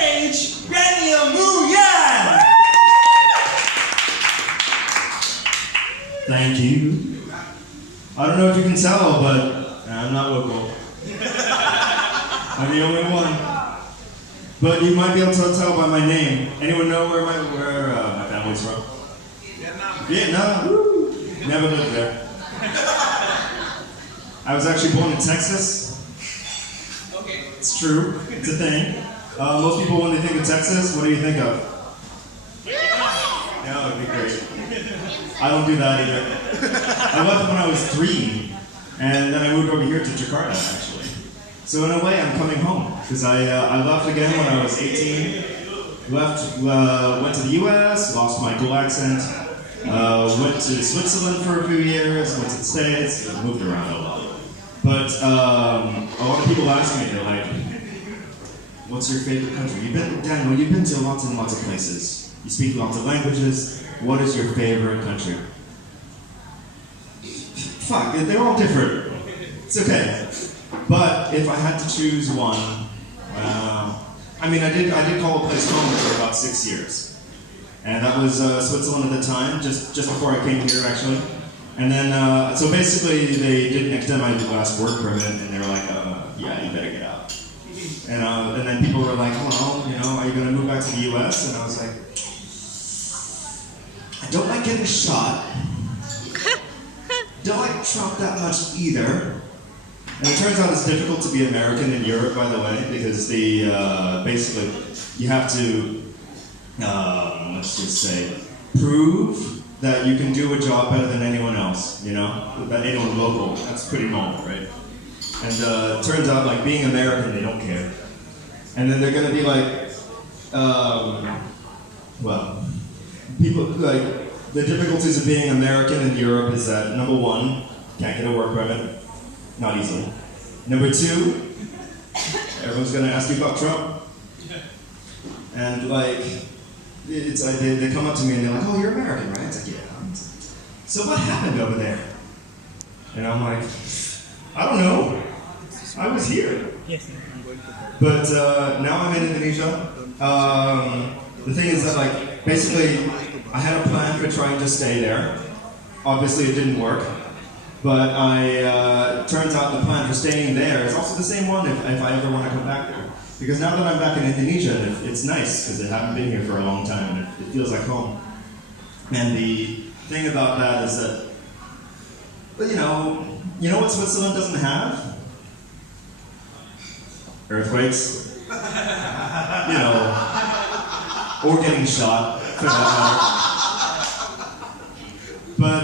Stage, Daniel Nguyen! Thank you. I don't know if you can tell, but I'm not local. I'm the only one. But you might be able to tell by my name. Anyone know where my family's from? Vietnam. Woo. Never lived there. I was actually born in Texas. Okay. It's true. It's a thing. Most people, when they think of Texas, what do you think of? Yeah, that'd be great. I don't do that either. I left when I was 3, and then I moved over here to Jakarta, actually. So in a way, I'm coming home, because I left again when I was 18. Went to the US, lost my dual accent, went to Switzerland for a few years, went to the States, moved around a lot. But a lot of people ask me, they're like, what's your favorite country? Daniel, you've been to lots and lots of places. You speak lots of languages. What is your favorite country? Fuck, they're all different. It's okay. But if I had to choose one, I did call a place home for about 6 years. And that was Switzerland at the time, just before I came here, actually. And then, so basically, they didn't extend my last work permit, and they were like, yeah, you better get out. And then people were like, well, are you going to move back to the US? And I was like, I don't like getting shot. Don't like Trump that much either. And it turns out it's difficult to be American in Europe, by the way, because basically you have to, let's just say, prove that you can do a job better than anyone else, that anyone local. That's pretty normal, right? And it turns out, like, being American, they don't care. And then they're gonna be like, people, like, the difficulties of being American in Europe is that, number one, can't get a work permit, not easily. Number two, everyone's gonna ask you about Trump. And, like, it's like, they come up to me and they're like, oh, you're American, right? It's like, yeah. So what happened over there? And I'm like, I don't know. I was here. Yes, I'm going to. But now I'm in Indonesia. The thing is that, like, basically, I had a plan for trying to stay there. Obviously, it didn't work. But turns out the plan for staying there is also the same one if I ever want to come back there. Because now that I'm back in Indonesia, it's nice because I haven't been here for a long time and it feels like home. And the thing about that is that, but you know what Switzerland doesn't have? Earthquakes. Or getting shot, for that matter.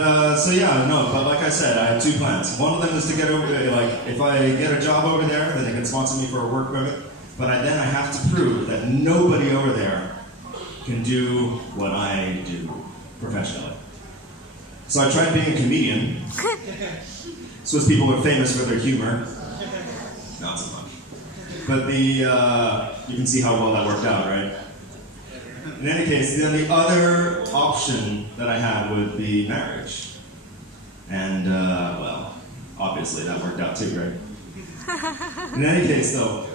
But like I said, I have 2 plans. One of them is to get over there, like, if I get a job over there, then they can sponsor me for a work permit. But then I have to prove that nobody over there can do what I do professionally. So I tried being a comedian. Swiss people are famous for their humor. Not so much. But you can see how well that worked out, right? In any case, then the other option that I had would be marriage. And, obviously that worked out too, right? In any case, though,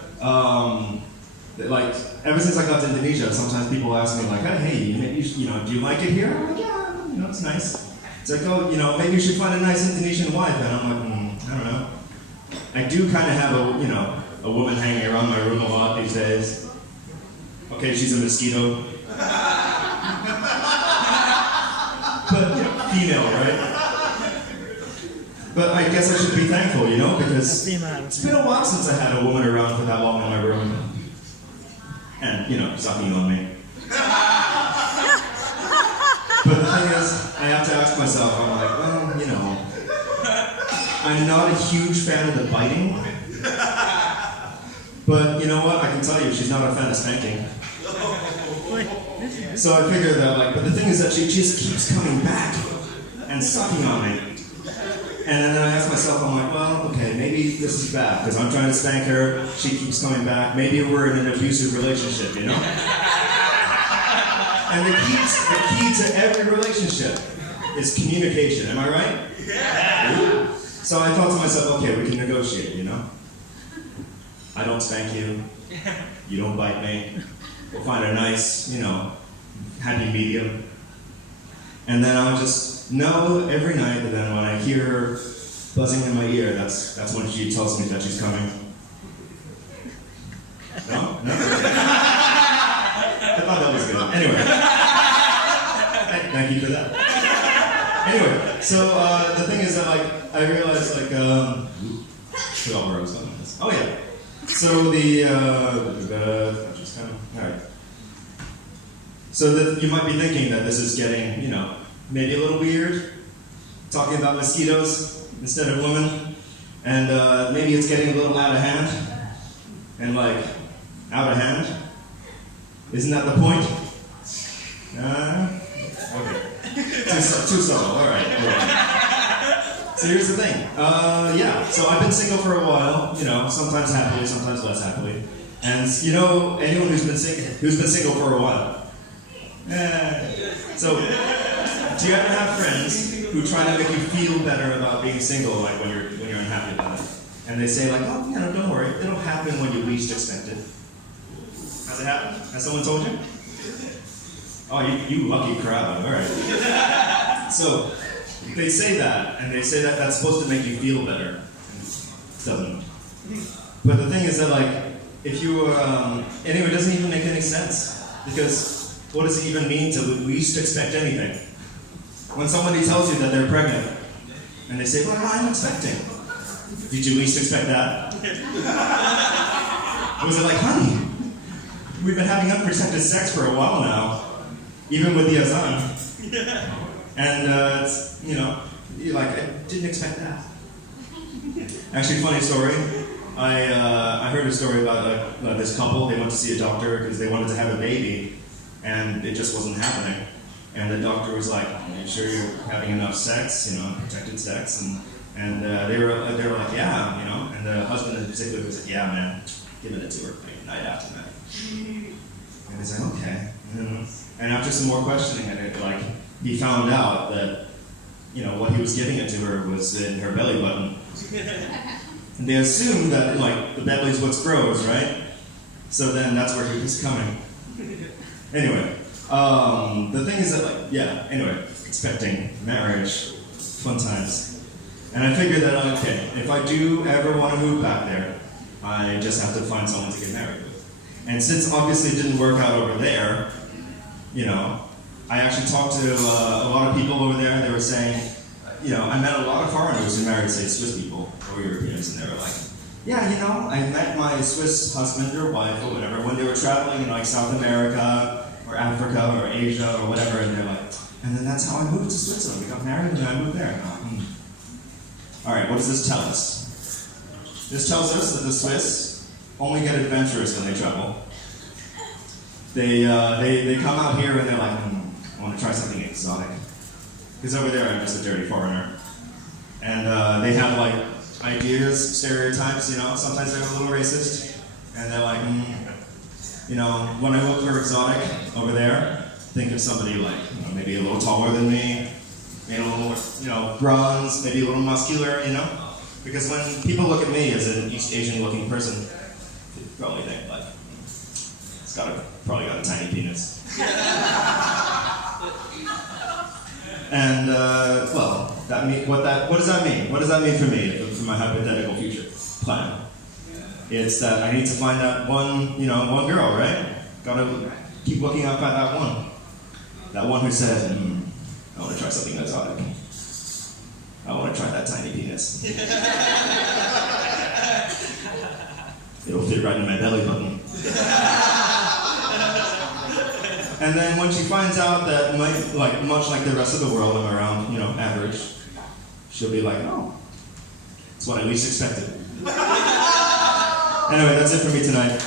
like, ever since I got to Indonesia, sometimes people ask me, like, hey, maybe do you like it here? I'm like, yeah, it's nice. It's like, oh, maybe you should find a nice Indonesian wife. And I'm like, I don't know. I do kind of have a woman hanging around my room a lot these days. Okay, she's a mosquito. But, female, right? But I guess I should be thankful, because it's been a while since I had a woman around for that long in my room. And, sucking on me. But the thing is, I have to ask myself, I'm like, well, I'm not a huge fan of the biting. But you know what? I can tell you, she's not a fan of spanking. So I figured that, but the thing is that she just keeps coming back and sucking on me. And then I ask myself, I'm like, well, okay, maybe this is bad, because I'm trying to spank her, she keeps coming back, maybe we're in an abusive relationship, And the key to every relationship is communication, am I right? Yeah! So I thought to myself, okay, we can negotiate, I don't spank you. You don't bite me. We'll find a nice, happy medium. And then I'll just know every night that then when I hear her buzzing in my ear, that's when she tells me that she's coming. No? No? I thought that was good. Anyway. Thank you for that. Anyway, so the thing is that I realized I forgot where I was going with this. Oh yeah. So just kind of, alright. So that you might be thinking that this is getting, maybe a little weird, talking about mosquitoes instead of women, and maybe it's getting a little out of hand, and out of hand. Isn't that the point? Okay. Too subtle. All right. So here's the thing. So I've been single for a while. Sometimes happily, sometimes less happily. And anyone who's been single for a while. So, do you ever have friends who try to make you feel better about being single, when you're unhappy about it? And they say oh, don't worry, it'll happen when you least expect it. Has it happened? Has someone told you? Oh, you lucky crowd. All right. So, they say that, and they say that that's supposed to make you feel better. It doesn't. But the thing is that, if you anyway, it doesn't even make any sense. Because what does it even mean to least expect anything? When somebody tells you that they're pregnant, and they say, well, I'm expecting. Did you least expect that? Was it honey, we've been having unprotected sex for a while now, even with the azan. And, I didn't expect that. Actually, funny story. I heard a story about this couple. They went to see a doctor because they wanted to have a baby, and it just wasn't happening. And the doctor was like, "Are you sure you're having enough sex? Protected sex?" And they were like, "Yeah, And the husband in particular was like, "Yeah, man, giving it to her night after night." And he's like, "Okay." And after some more questioning, he found out that what he was giving it to her was in her belly button. And they assumed that the belly's what grows, right? So then that's where he was coming. Anyway, the thing is that expecting marriage, fun times. And I figured that, if I do ever want to move back there, I just have to find someone to get married with. And since obviously it didn't work out over there, I actually talked to a lot of people over there, and they were saying, I met a lot of foreigners who married, say, Swiss people or Europeans, and they were like, yeah, I met my Swiss husband or wife or whatever when they were traveling in South America or Africa or Asia or whatever, and they're like, and then that's how I moved to Switzerland. We got married and then I moved there. All right, what does this tell us? This tells us that the Swiss only get adventurous when they travel. They come out here and they're like, I want to try something exotic. Because over there I'm just a dirty foreigner. And they have ideas, stereotypes, sometimes they're a little racist. And they're like, when I look for exotic over there, think of somebody maybe a little taller than me, maybe a little more, bronze, maybe a little muscular, Because when people look at me as an East Asian looking person, they probably think it's probably got a tiny penis. And what does that mean? What does that mean for me, for my hypothetical future plan? It's that I need to find that one girl, right? Gotta keep looking up at that one. That one who says, I want to try something exotic. I want to try that tiny penis. It'll fit right in my belly button. And then when she finds out that, much like the rest of the world, I'm around, average, she'll be like, oh, it's what I least expected. Anyway, that's it for me tonight.